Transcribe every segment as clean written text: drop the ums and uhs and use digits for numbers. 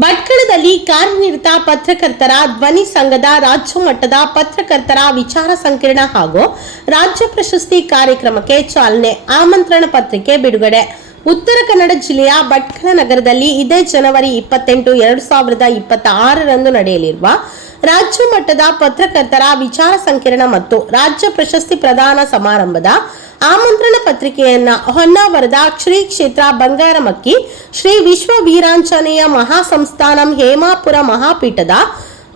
ಭಟ್ಕಳದಲ್ಲಿ ಕಾರ್ಯನಿರತ ಪತ್ರಕರ್ತರ ಧ್ವನಿ ಸಂಘದ ರಾಜ್ಯ ಮಟ್ಟದ ಪತ್ರಕರ್ತರ ವಿಚಾರ ಸಂಕಿರಣ ಹಾಗೂ ರಾಜ್ಯ ಪ್ರಶಸ್ತಿ ಕಾರ್ಯಕ್ರಮಕ್ಕೆ ಚಾಲನೆ. ಆಮಂತ್ರಣ ಪತ್ರಿಕೆ ಬಿಡುಗಡೆ. ಉತ್ತರ ಕನ್ನಡ ಜಿಲ್ಲೆಯ ಭಟ್ಕಳ ನಗರದಲ್ಲಿ ಇದೇ ಜನವರಿ 28, 2026 ನಡೆಯಲಿರುವ ರಾಜ್ಯ ಮಟ್ಟದ ಪತ್ರಕರ್ತರ ವಿಚಾರ ಸಂಕಿರಣ ಮತ್ತು ರಾಜ್ಯ ಪ್ರಶಸ್ತಿ ಪ್ರದಾನ ಸಮಾರಂಭದ ಆಮಂತ್ರಣ ಪತ್ರಿಕೆಯನ್ನ ಹೊನ್ನಾವರದ ಶ್ರೀ ಕ್ಷೇತ್ರ ಬಂಗಾರಮಕ್ಕಿ ಶ್ರೀ ವಿಶ್ವ ವೀರಾಂಜನೇಯ ಮಹಾಸಂಸ್ಥಾನಂ ಹೇಮಾಪುರ ಮಹಾಪೀಠದ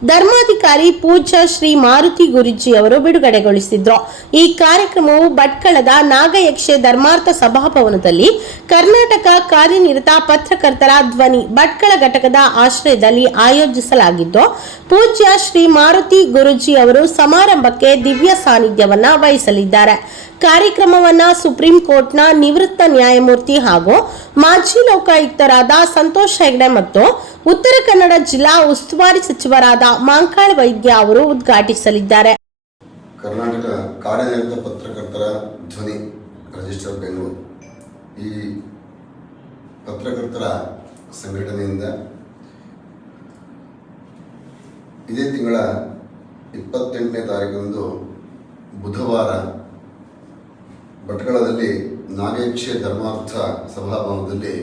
ಧರ್ಮಾಧಿಕಾರಿ ಪೂಜ್ಯ ಶ್ರೀ ಮಾರುತಿ ಗುರೂಜಿ ಅವರು ಬಿಡುಗಡೆಗೊಳಿಸಿದ್ರು. ಈ ಕಾರ್ಯಕ್ರಮವು ಭಟ್ಕಳದ ನಾಗಯಕ್ಷೆ ಧರ್ಮಾರ್ಥ ಸಭಾಭವನದಲ್ಲಿ ಕರ್ನಾಟಕ ಕಾರ್ಯನಿರತ ಪತ್ರಕರ್ತರ ಧ್ವನಿ ಭಟ್ಕಳ ಘಟಕದ ಆಶ್ರಯದಲ್ಲಿ ಆಯೋಜಿಸಲಾಗಿದ್ದು, ಪೂಜ್ಯ ಶ್ರೀ ಮಾರುತಿ ಗುರೂಜಿ ಅವರು ಸಮಾರಂಭಕ್ಕೆ ದಿವ್ಯ ಸಾನ್ನಿಧ್ಯವನ್ನ ವಹಿಸಲಿದ್ದಾರೆ. ಕಾರ್ಯಕ್ರಮವನ್ನ ಸುಪ್ರೀಂ ಕೋರ್ಟ್ನ ನಿವೃತ್ತ ನ್ಯಾಯಮೂರ್ತಿ ಹಾಗೂ ಮಾಜಿ ಲೋಕಾಯುಕ್ತರಾದ ಸಂತೋಷ್ ಹೆಗ್ಡೆ ಮತ್ತು ಉತ್ತರ ಕನ್ನಡ ಜಿಲ್ಲಾ ಉಸ್ತುವಾರಿ ಸಚಿವರಾದ ಮಾಂಕಾಳ ವೈದ್ಯ ಅವರು ಉದ್ಘಾಟಿಸಲಿದ್ದಾರೆ. ಕರ್ನಾಟಕ ಕಾರ್ಯನಿರತ ಪತ್ರಕರ್ತರ ಧ್ವನಿ ರಿಜಿಸ್ಟರ್ ಬೆಂಗಳೂರು ಈ ಪತ್ರಕರ್ತರ ಸಂಘಟನೆಯಿಂದ ಇದೇ ತಿಂಗಳ 28ನೇ ತಾರೀಕಂದು ಬುಧವಾರ ಭಟ್ಕಳದಲ್ಲಿ ನಾಗಯಕ್ಷೆ ಧರ್ಮಾರ್ಥ ಸಭಾಭವನದಲ್ಲಿ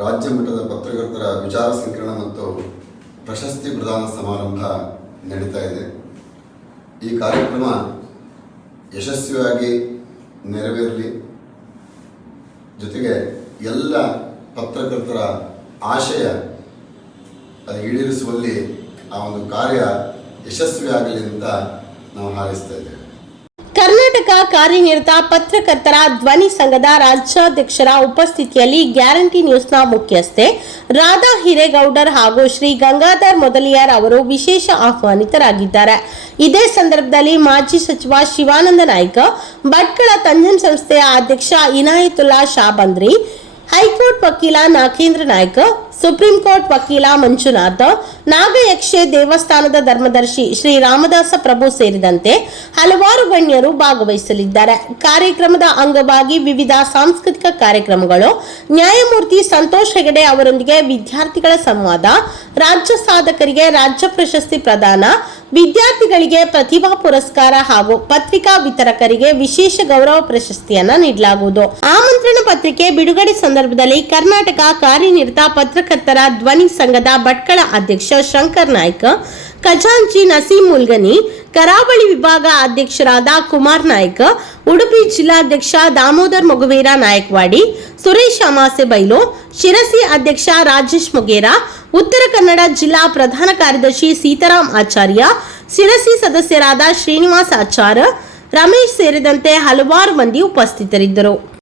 ರಾಜ್ಯ ಮಟ್ಟದ ಪತ್ರಕರ್ತರ ವಿಚಾರ ಸಂಕಿರಣ ಮತ್ತು ಪ್ರಶಸ್ತಿ ಪ್ರದಾನ ಸಮಾರಂಭ ನಡೀತಾ ಇದೆ. ಈ ಕಾರ್ಯಕ್ರಮ ಯಶಸ್ವಿಯಾಗಿ ನೆರವೇರಲಿ, ಜೊತೆಗೆ ಎಲ್ಲ ಪತ್ರಕರ್ತರ ಆಶಯ ಈಡೇರಿಸುವಲ್ಲಿ ಆ ಒಂದು ಕಾರ್ಯ ಯಶಸ್ವಿಯಾಗಲಿ ಅಂತ ನಾವು ಹಾರೈಸ್ತಾ ಇದ್ದೇವೆ. ಕರ್ನಾಟಕ ಕಾರ್ಯನಿರತ ಪತ್ರಕರ್ತರ ಧ್ವನಿ ಸಂಘದ ರಾಜ್ಯಾಧ್ಯಕ್ಷರ ಉಪಸ್ಥಿತಿಯಲ್ಲಿ ಗ್ಯಾರಂಟಿ ನ್ಯೂಸ್ನ ಮುಖ್ಯಸ್ಥೆ ರಾಧಾ ಹಿರೇಗೌಡರ್ ಹಾಗೂ ಶ್ರೀ ಗಂಗಾಧರ್ ಮೊದಲಿಯಾರ್ ಅವರು ವಿಶೇಷ ಆಹ್ವಾನಿತರಾಗಿದ್ದಾರೆ. ಇದೇ ಸಂದರ್ಭದಲ್ಲಿ ಮಾಜಿ ಸಚಿವ ಶಿವಾನಂದ ನಾಯ್ಕ, ಭಟ್ಕಳ ತಂಜನ್ ಸಂಸ್ಥೆಯ ಅಧ್ಯಕ್ಷ ಇನಾಯತುಲ್ಲಾ ಶಾಬಂದ್ರಿ, ಹೈಕೋರ್ಟ್ ವಕೀಲ ನಾಗೇಂದ್ರ ನಾಯ್ಕ, ಸುಪ್ರೀಂ ಕೋರ್ಟ್ ವಕೀಲ ಮಂಜುನಾಥ್, ನಾಗಯಕ್ಷೆ ದೇವಸ್ಥಾನದ ಧರ್ಮದರ್ಶಿ ಶ್ರೀ ರಾಮದಾಸ ಪ್ರಭು ಸೇರಿದಂತೆ ಹಲವಾರು ಗಣ್ಯರು ಭಾಗವಹಿಸಲಿದ್ದಾರೆ. ಕಾರ್ಯಕ್ರಮದ ಅಂಗವಾಗಿ ವಿವಿಧ ಸಾಂಸ್ಕೃತಿಕ ಕಾರ್ಯಕ್ರಮಗಳು, ನ್ಯಾಯಮೂರ್ತಿ ಸಂತೋಷ್ ಹೆಗಡೆ ಅವರೊಂದಿಗೆ ವಿದ್ಯಾರ್ಥಿಗಳ ಸಂವಾದ, ರಾಜ್ಯ ಸಾಧಕರಿಗೆ ರಾಜ್ಯ ಪ್ರಶಸ್ತಿ ಪ್ರದಾನ, ವಿದ್ಯಾರ್ಥಿಗಳಿಗೆ ಪ್ರತಿಭಾ ಪುರಸ್ಕಾರ ಹಾಗೂ ಪತ್ರಿಕಾ ವಿತರಕರಿಗೆ ವಿಶೇಷ ಗೌರವ ಪ್ರಶಸ್ತಿಯನ್ನ ನೀಡಲಾಗುವುದು. ಆಮಂತ್ರಣ ಪತ್ರಿಕೆ ಬಿಡುಗಡೆ ಸಂದರ್ಭದಲ್ಲಿ ಕರ್ನಾಟಕ ಕಾರ್ಯನಿರತ ಪತ್ರಕರ್ತರ ಧ್ವನಿ ಸಂಘದ ಭಟ್ಕಳ ಅಧ್ಯಕ್ಷ ಶಂಕರ್ ನಾಯ್ಕ, ಖಜಾಂಚಿ ನಸೀಂ ಮುಲ್ಗನಿ, ಕರಾವಳಿ ವಿಭಾಗ ಅಧ್ಯಕ್ಷರಾದ ಕುಮಾರ್ ನಾಯ್ಕ, ಉಡುಪಿ ಜಿಲ್ಲಾಧ್ಯಕ್ಷ ದಾಮೋದರ್ ಮೊಗವೀರ ನಾಯಕ್ವಾಡಿ, ಸುರೇಶ್ ಅಮಾಸೆ ಬೈಲು, ಶಿರಸಿ ಅಧ್ಯಕ್ಷ ರಾಜೇಶ್ ಮೊಗೇರಾ, ಉತ್ತರ ಕನ್ನಡ ಜಿಲ್ಲಾ ಪ್ರಧಾನ ಕಾರ್ಯದರ್ಶಿ ಸೀತಾರಾಮ್ ಆಚಾರ್ಯ, ಶಿರಸಿ ಸದಸ್ಯರಾದ ಶ್ರೀನಿವಾಸ್ ಆಚಾರ್, ರಮೇಶ್ ಸೇರಿದಂತೆ ಹಲವಾರು ಮಂದಿ ಉಪಸ್ಥಿತರಿದ್ದರು.